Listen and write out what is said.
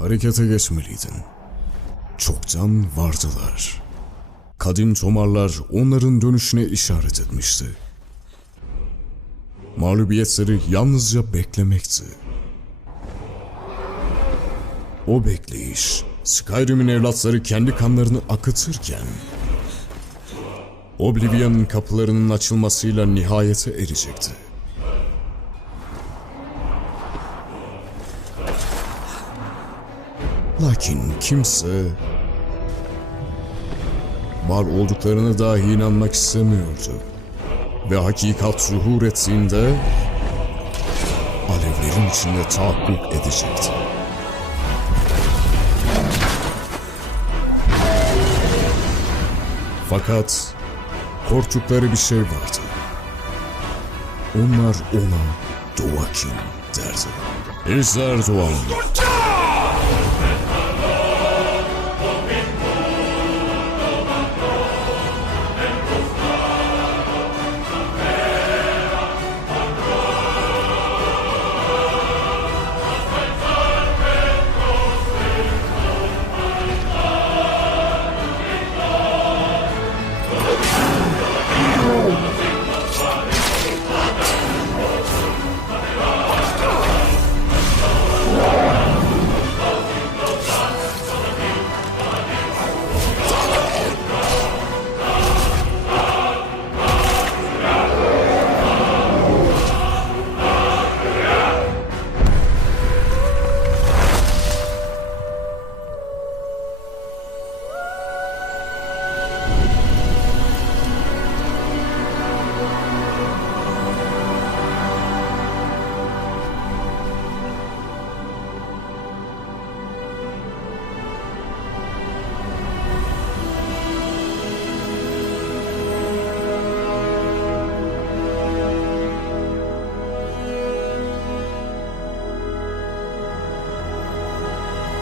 Harekete geçmeliydin. Çoktan vardılar. Kadim tomarlar onların dönüşüne işaret etmişti. Mağlubiyetleri yalnızca beklemekti. O bekleyiş, Skyrim'in evlatları kendi kanlarını akıtırken, Oblivion'ın kapılarının açılmasıyla nihayete erecekti. Lakin kimse var olduklarına dahi inanmak istemiyordu. Ve hakikat zuhur ettiğinde alevlerin içinde tahakkuk edecekti. Fakat korktukları bir şey vardı. Onlar ona Dovakin derdi. Ejder Doğan.